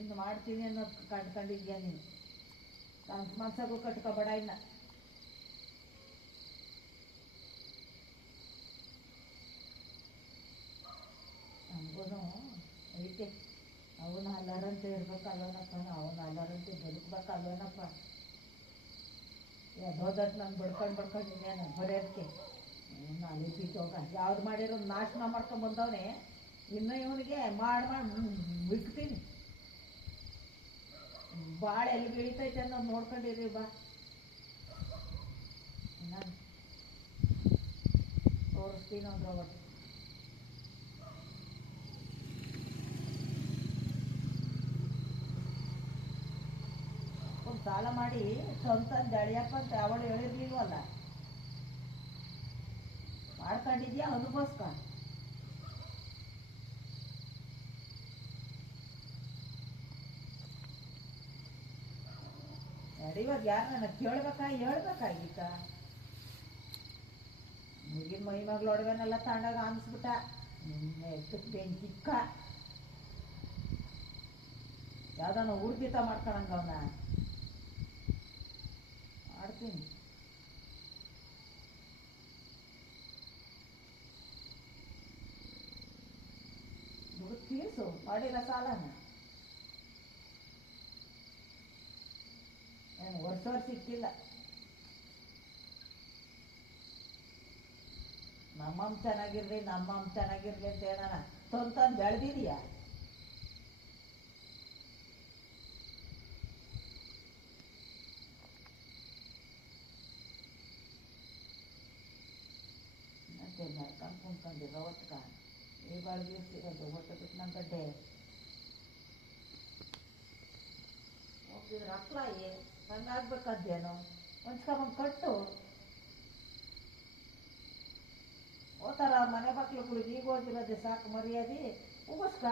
ಇನ್ನು ಮಾಡ್ತೀನಿ ಅನ್ನೋದು ಕಂಡ್ಕೊಂಡಿದ್ಯಾ ನೀನು. ನನ್ನ ಮನ್ಸಾಗೂ ಕಟ್ಕೊಬೇಡ ಇನ್ನ. ನಮಗೂ ಐತೆ, ಅವನು ಅಲ್ಲರಂತೆ ಇರ್ಬೇಕಲ್ವನಪ್ಪ, ಅವನು ಅಲ್ಲರಂತೆ ಬದುಕ್ಬೇಕಲ್ವನಪ್ಪ. ಯಾವ್ದೋದಕ್ಕೆ ನಾನು ಬಡ್ಕೊಂಡು ಇನ್ನೇನು ಬರೆಯೋದಕ್ಕೆ ನಾನು ಬಿದ್ದೋಗ ಯಾವ್ದು ಮಾಡಿರೋ ನಾಶನ ಮಾಡ್ಕೊಂಡು ಬಂದವನೇ. ಇನ್ನು ಇವನಿಗೆ ಮಾಡಿ ಬಿಡ್ತೀನಿ. ಬಾಳೆ ಎಲ್ಲಿ ಬೆಳೀತೈತೆ ಅನ್ನೋದು ನೋಡ್ಕೊಂಡಿರಿ ಬಾ. ನಾನು ತೋರಿಸ್ತೀನಿ ಅಂದ್ರೆ ಅವತ್ತು. ಒಂದು ಸಾಲ ಮಾಡಿ ಸ್ವಂತಂದು ಅಳಿಯಪ್ಪ ಅಂತ ಅವಳು ಹೇಳಿರ್ಲಿಲ್ವಲ್ಲ. ಮಾಡ್ಕೊಂಡಿದ್ಯಾ ಅನುಭವಿಸ್ಕ. ಇವಾಗ ಯಾರು ನನ್ನ ಹೇಳ್ಬೇಕಾಗಿತ್ತ. ಮುಗಿನ ಮೈ ಮಗಳು ಒಡವೆನೆಲ್ಲ ತಗೊಂಡಾಗ ಅನ್ಸ್ಬಿಟ್ಟ ಬೆಂಕಿಕ್ಕ ಯಾವ್ದಾನ ಊರ್ಜಿತ ಮಾಡ್ಕೊಳಂಗ ಅವನ ಮಾಡ್ತೀನಿ. ದುಡ್ಡು ತೀರ್ಸು ಮಾಡಿಲ್ಲ ಸಾಲನ. ಏನು ವರ್ಷ ಸಿಕ್ಕಿಲ್ಲ. ನಮ್ಮಮ್ಮ ಚೆನ್ನಾಗಿರ್ಲಿ ಅಂತ ಹೇಳೋಣ. ತಂದು ಬೆಳೆದಿದೀಯಾ. ಮತ್ತೆ ನರ್ಕೊಂಡು ಕುಂತ್ಕೊಂಡಿರೋ ಒಟ್ಕ ಈ ಬೆಳೆದಿರ್ತಿರೋದು ಹೊಟ್ಟೆ ಬಿಟ್ಟು ನನ್ನ ಗಡ್ಡೆ ಹೋಗ್ತಿದ್ರೆ ಅಕ್ಲಾಯಿ ಹಂಗಾಗ್ಬೇಕಾದ್ದೇನೋ. ಹೊಂಚ್ಕೊಂಬಂದು ಕಟ್ಟು ಓತಾರ ಮನೆ ಮಕ್ಳುಗಳಿಗೆ ಈಗ ಹೋಗಿರೋದೆ ಸಾಕು ಮರ್ಯಾದೆ ಉಗಿಸ್ಕ.